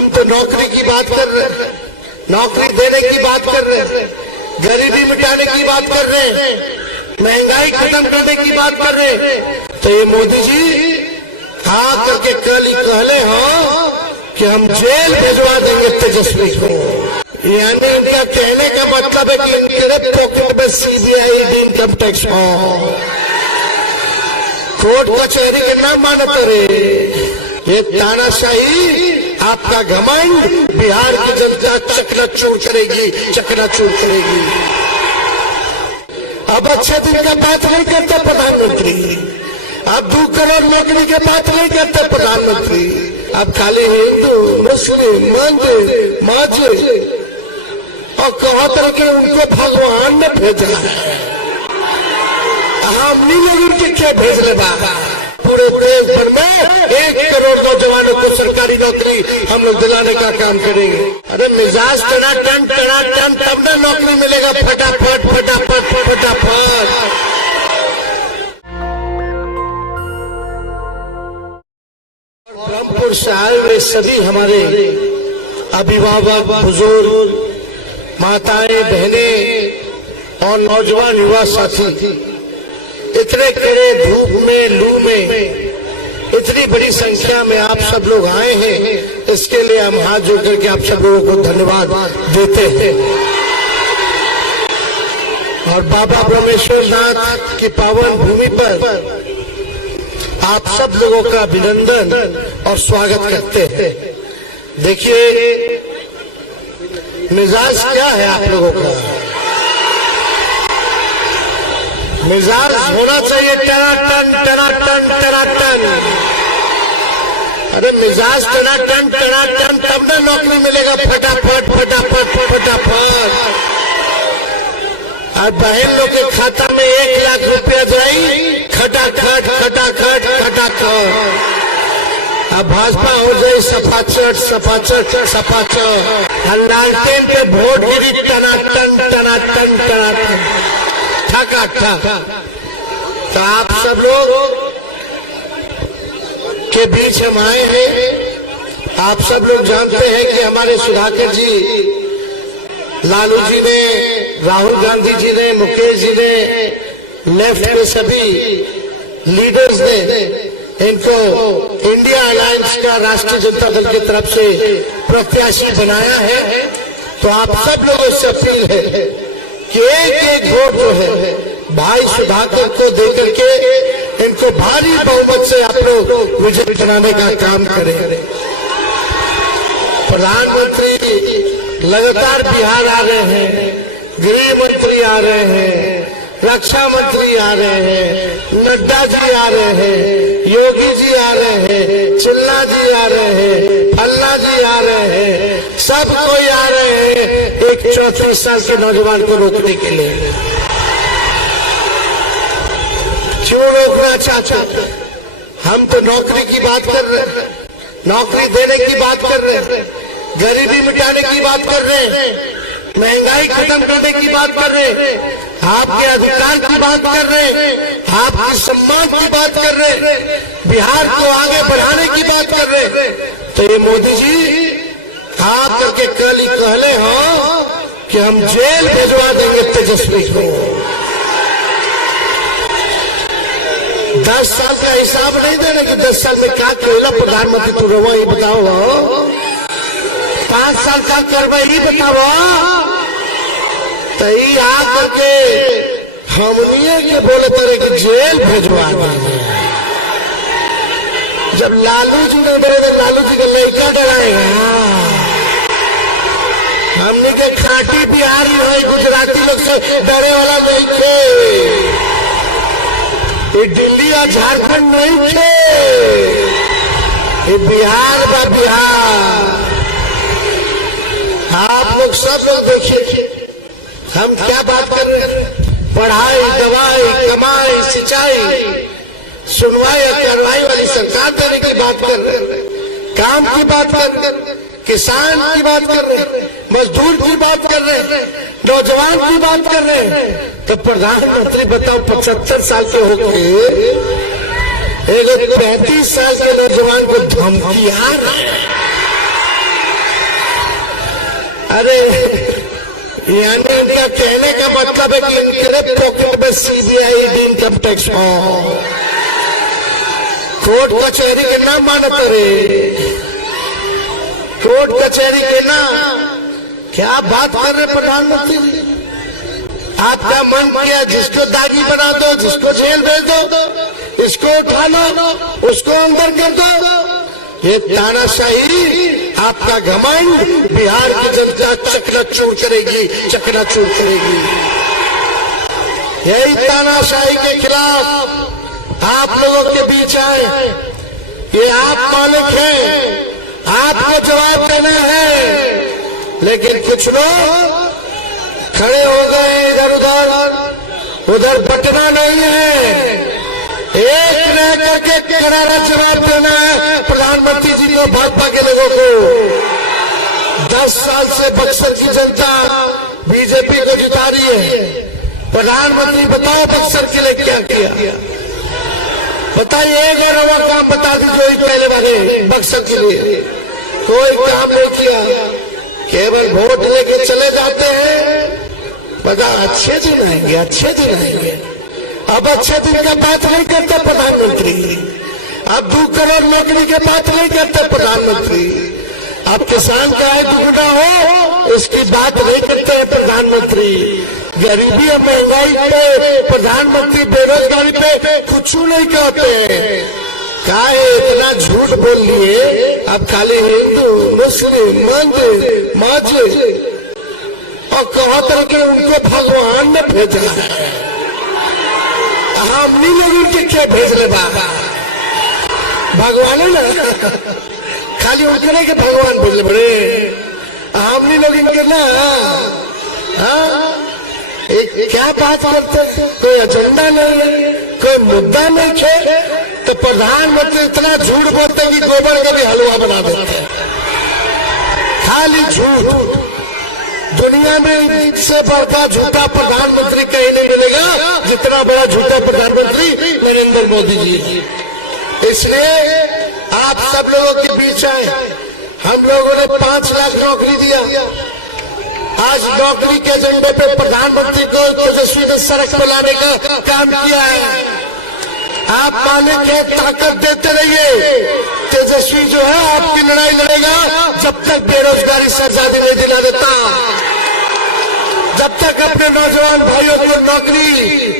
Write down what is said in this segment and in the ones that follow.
हम तो नौकरी की बात कर रहे हैं, नौकरी देने की बात कर रहे हैं, गरीबी मिटाने की बात कर रहे हैं, महंगाई खत्म करने की बात कर रहे हैं। तो ये मोदी जी हाँ करके कल ही कहले हो कि हम जेल भिजवा देंगे तेजस्वी को। यानी इनका कहने का मतलब है कि इनके पॉकेट में सीबीआई इनकम टैक्स हो, कोर्ट कचहरी के नाम मानत रे। ये तानाशाही आपका घमंड बिहार की जनता चकनाचूर करेगी, चकनाचूर करेगी। अब अच्छे दिन का बात नहीं करता प्रधानमंत्री, अब 2 करोड़ नौकरी की बात नहीं करते प्रधानमंत्री, अब खाली हिंदू मुस्लिम मंदिर मस्जिद और कहते कि उनको भगवान ने भेजा है। हमनी लोग उनके क्या भेज ले बाबा। पूरे देश भर में 1 करोड़ नौजवानों को सरकारी नौकरी हम लोग दिलाने का काम करेंगे। अरे मिजाज टनाटन टनाटन तब ना नौकरी मिलेगा, फटाफट फटाफट फटाफट। ब्रह्मपुर से आए हुए सभी हमारे अभिभावक बुजुर्ग माताएं बहनें और नौजवान युवा साथी इतने कड़े धूप में लू में इतनी बड़ी संख्या में आप सब लोग आए हैं, इसके लिए हम हाथ जोड़ करके आप सब लोगों को धन्यवाद देते हैं। और बाबा ब्रह्मेश्वर नाथ की पावन भूमि पर आप सब लोगों का अभिनंदन और स्वागत करते हैं। देखिए मिजाज क्या है आप लोगों का, मिजाज होना चाहिए टनाटन टनाटन टनाटन। अरे मिजाज टनाटन टनाटन तब ना नौकरी मिलेगा, फटाफट फटाफट फटाफट। और बहन लोग के खाता में 1 लाख रुपया जाई, खटाखट खटाखट खटाखट। अब भाजपा हो जाए सपाचट सपाचट सपाचट, लालटेन पे वोट गिरी टनाटन टनाटन टनाटन ठका। तो आप सब लोग के बीच हम आए हैं। आप सब लोग जानते हैं कि हमारे सुधाकर जी, लालू जी ने, राहुल गांधी जी ने, मुकेश जी ने, लेफ्ट के सभी लीडर्स ने इनको इंडिया अलायंस का राष्ट्रीय जनता दल की तरफ से प्रत्याशी बनाया है। तो आप सब लोगों से अपील है कि एक वोट जो है भाई सुधाकर को देकर के इनको भारी बहुमत से आप लोग विजय बनाने का काम करें। प्रधानमंत्री लगातार बिहार आ रहे हैं, गृह मंत्री आ रहे हैं, रक्षा मंत्री आ रहे हैं, नड्डा जी आ रहे हैं, योगी जी आ रहे हैं, चिल्ला जी आ रहे हैं, फल्ला जी आ रहे हैं, सब कोई आ रहे हैं एक 34 साल के नौजवान को रोकने के लिए। क्यों रोकना चाहते? हम तो नौकरी की बात कर रहे हैं, नौकरी देने की बात कर रहे हैं, गरीबी मिटाने की बात कर रहे हैं, महंगाई खत्म करने की बात कर रहे हैं, आपके अधिकार की बात कर रहे हैं, आपके सम्मान की बात कर रहे हैं, बिहार को आगे बढ़ाने की बात कर रहे हैं। तो ये मोदी जी आप करके कल ही कहले हो कि हम जेल भिजवा देंगे तेजस्वी को। 10 साल का हिसाब नहीं देने कि 10 साल में क्या कहला प्रधानमंत्री तू रहो, ये बताओ। 5 साल का कार्रवाई बताओ। तो आ करके हमनिए के बोले तरह की जेल भिजवा देंगे। जब लालू जी ने बोले तो लालू जी का लड़का डराएगा। हमने के खाटी बिहारी है, गुजराती लोग से डरे वाला नहीं थे, ये दिल्ली और झारखंड नहीं थे, ये बिहार बा बिहार। आप लोग सब लोग देखिए हम क्या बात कर रहे हैं, पढ़ाई दवाई कमाई सिंचाई सुनवाई और कार्रवाई वाली सरकार देने की बात कर रहे हैं, काम की बात कर रहे हैं, किसान की बात कर रहे हैं, मजदूर की बात कर रहे हैं, नौजवान की बात कर रहे हैं। तो प्रधानमंत्री बताओ 75 साल के होके एक 35 साल के नौजवान को धमकी आ रहा है। यानी इनका कहने का मतलब है कि इनके पॉकेट में सीबीआई इनकम टैक्स हो, कोर्ट कचहरी के नाम मानते रे, कोर्ट कचहरी के नाम। क्या बात कर रहे प्रधानमंत्री जी? आपका मन किया जिसको दागी बना दो, जिसको जेल भेज दो, इसको उठा लो, उसको अंदर कर दो। ये तानाशाही, आपका घमंड बिहार की जनता चकनाचूर करेगी, चकनाचूर करेगी। यही तानाशाही के खिलाफ आप लोगों के बीच आए। ये आप मालिक हैं, आपको जवाब देना है। लेकिन कुछ लोग खड़े हो गए इधर उधर, उधर बटना नहीं है। एक रह करके करारा जवाब देना है प्रधानमंत्री जी को, भाजपा के लोगों को। 10 साल से बक्सर की जनता बीजेपी को जिता रही है। प्रधानमंत्री बताओ बक्सर के लिए क्या किया? बताइए, एक और काम बता दीजिए पहले वाले बक्सर के लिए। कोई काम नहीं किया, केवल वोट लेके चले जाते हैं। बता अच्छे दिन आएंगे, अच्छे दिन आएंगे। अब अच्छे दिन की बात नहीं करते प्रधानमंत्री। अब 2 करोड़ नौकरी की बात नहीं करते प्रधानमंत्री। अब किसान का आय दुगना हो उसकी बात नहीं करते हैं प्रधानमंत्री। गरीबी और महंगाई पे प्रधानमंत्री, बेरोजगारी पे कुछ नहीं कहते। काहे इतना झूठ बोल लिए? अब खाली हिंदू, मुस्लिम, मंदिर, मस्जिद और कहते कि उनको भगवान ने भेजा है। हमनी लोग उनके क्या भेज ले बाबा? भगवान है ना, खाली उनके नहीं कि भगवान भेज ले बड़े। हमनी लोग इनके ना, हाँ क्या बात करते? कोई एजेंडा नहीं है, कोई मुद्दा नहीं है, तो प्रधानमंत्री इतना झूठ बोलते कि गोबर का भी हलवा बना देते हैं। खाली झूठ। दुनिया में इससे बड़ा झूठा प्रधानमंत्री कहीं नहीं मिलेगा जितना बड़ा झूठा प्रधानमंत्री नरेंद्र मोदी जी। इसलिए आप सब लोगों के बीच आए। हम लोगों ने 5 लाख नौकरी दिया। आज नौकरी के एजेंडे पे प्रधानमंत्री को तेजस्वी ने सड़क पर लाने का काम किया है। आप मालिक है, ताकत देते रहिए। तेजस्वी जो है आपकी लड़ाई लड़ेगा जब तक बेरोजगारी से आजादी नहीं दिला देता, जब तक अपने नौजवान भाइयों को नौकरी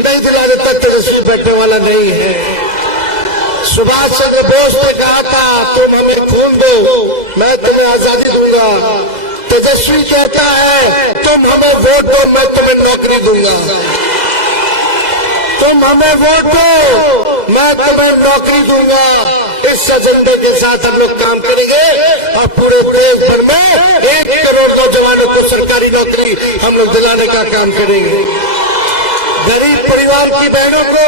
नहीं दिला देता तेजस्वी बैठने वाला नहीं है। सुभाष चंद्र बोस ने कहा था तुम हमें खून दो, मैं तुम्हें आजादी दूंगा। तेजस्वी कहता है तुम हमें वोट दो, मैं तुम्हें नौकरी दूंगा। तुम हमें वोट दो, मैं तुम्हें नौकरी दूंगा। इस एजेंडे के साथ हम लोग काम करेंगे और पूरे देश भर में 1 करोड़ नौजवानों को सरकारी नौकरी हम लोग दिलाने का काम करेंगे। गरीब परिवार की बहनों को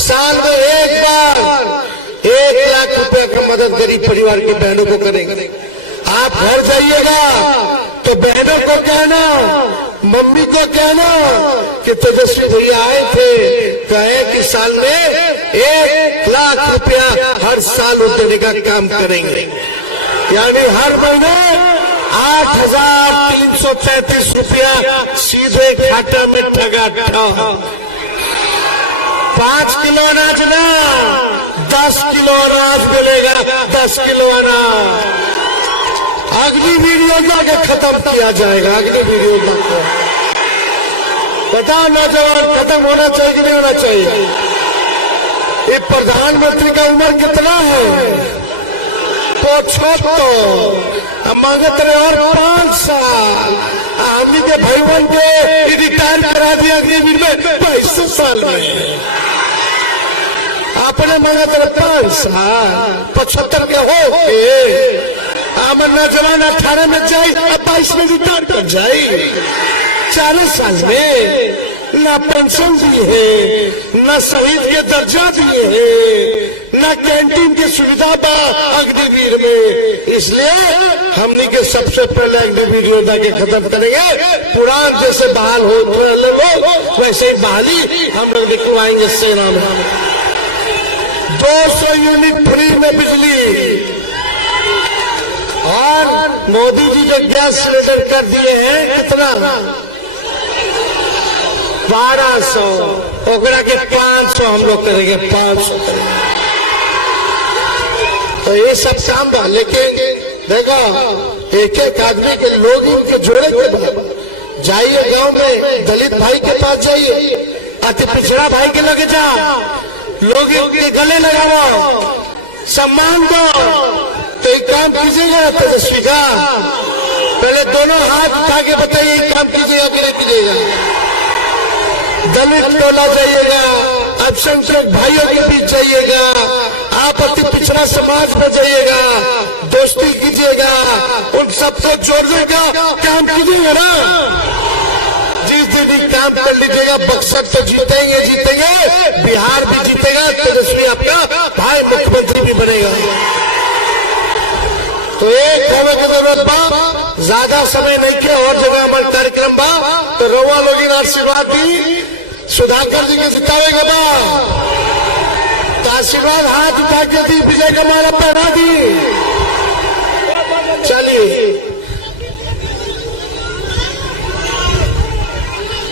साल में एक बार 1 लाख रुपए की मदद गरीब परिवार की बहनों को करेंगे। आप घर जाइएगा तो बहनों को कहना, मम्मी को कहना कि तेजस्वी भैया आए थे, कहे कि साल में 1 लाख रुपया हर साल देने का काम करेंगे। यानी हर महीने 8,333 रुपया सीधे खाता में ठगा। 5 किलो अनाज ना 10 किलो अनाज मिलेगा, 10 किलो अनाज। अगली वीडियो जाके खत्म किया जाएगा। अगली वीडियो को बताओ नौजवान खत्म होना चाहिए कि नहीं होना चाहिए? ये प्रधानमंत्री का उम्र कितना है? 75। हम मांगते रहे और 5 साल। हमने के भाईवन के रिटायर करा दिया अग्निवीर में 22 साल में। आपने मांगते रहे 5 साल, 75 के हो अमर नौजवान 18 में जाए, 22 में रिटायर कर जाए। 40 साल में ना पेंशन दिए है, ना शहीद के दर्जा दिए है, ना कैंटीन की सुविधा बा अग्निवीर में। इसलिए हमने के सबसे पहले अग्निवीर योजना के खत्म करेंगे। पुरान जैसे बहाल हो लोग वैसे ही बहाली हम लोग निकलवाएंगे सेना में। 200 यूनिट फ्री में बिजली। और मोदी जी जो गैस सिलेंडर कर दिए हैं कितना 1200, ओकरा के 500 हम लोग करेंगे, 500 करेंगे। तो ये सब काम बा, लेकिन देखो एक एक आदमी के लोग इनके जोड़े के बाद जाइए, गांव में दलित भाई के पास जाइए, अति पिछड़ा भाई के लगे जा, लोग इनके गले लगाओ, सम्मान दो, तो एक काम कीजिएगा तेजस्वी का, पहले दोनों हाथ उठा के बताइए काम कीजिएगा कि नहीं कीजिएगा। दलित टोला जाइएगा, अल्पसंख्यक भाइयों के बीच जाइएगा, आप अति पिछड़ा समाज में जाइएगा, दोस्ती कीजिएगा, उन सबको जोड़ने का काम कीजिएगा ना। जिस दिन काम कर लीजिएगा, बक्सर तो जीतेंगे जीतेंगे, बिहार भी जीतेगा, तेजस्वी आपका भाई मुख्यमंत्री भी बनेगा। तो एक होने की जरूरत बा, ज्यादा समय नहीं के, और जगह हमारे कार्यक्रम बा, तो रउआ लोग आशीर्वाद दी, सुधाकर जी के जिताएगा बा, तो आशीर्वाद हाथ उठा के दी, विजय का माला पहना दी। चलिए,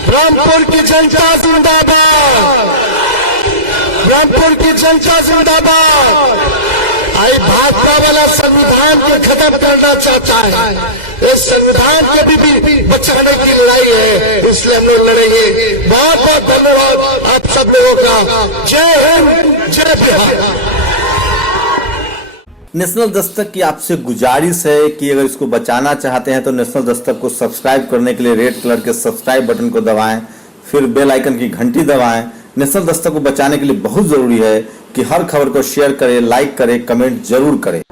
ब्रह्मपुर की जनता जिंदाबाद, ब्रह्मपुर की जनता जिंदाबाद। आई भाजपा वाला संविधान को खत्म करना चाहता है, इस संविधान को भी बचाने की लड़ाई है, इसलिए हम लोग लड़ेंगे। बहुत बहुत धन्यवाद आप सब लोगों का। जय हिंद, जय बिहार। नेशनल दस्तक की आपसे गुजारिश है कि अगर इसको बचाना चाहते हैं तो नेशनल दस्तक को सब्सक्राइब करने के लिए रेड कलर के सब्सक्राइब बटन को दबाएं, फिर बेल आइकन की घंटी दबाएं। नेशनल दस्तक को बचाने के लिए बहुत जरूरी है कि हर खबर को शेयर करें, लाइक करें, कमेंट जरूर करें।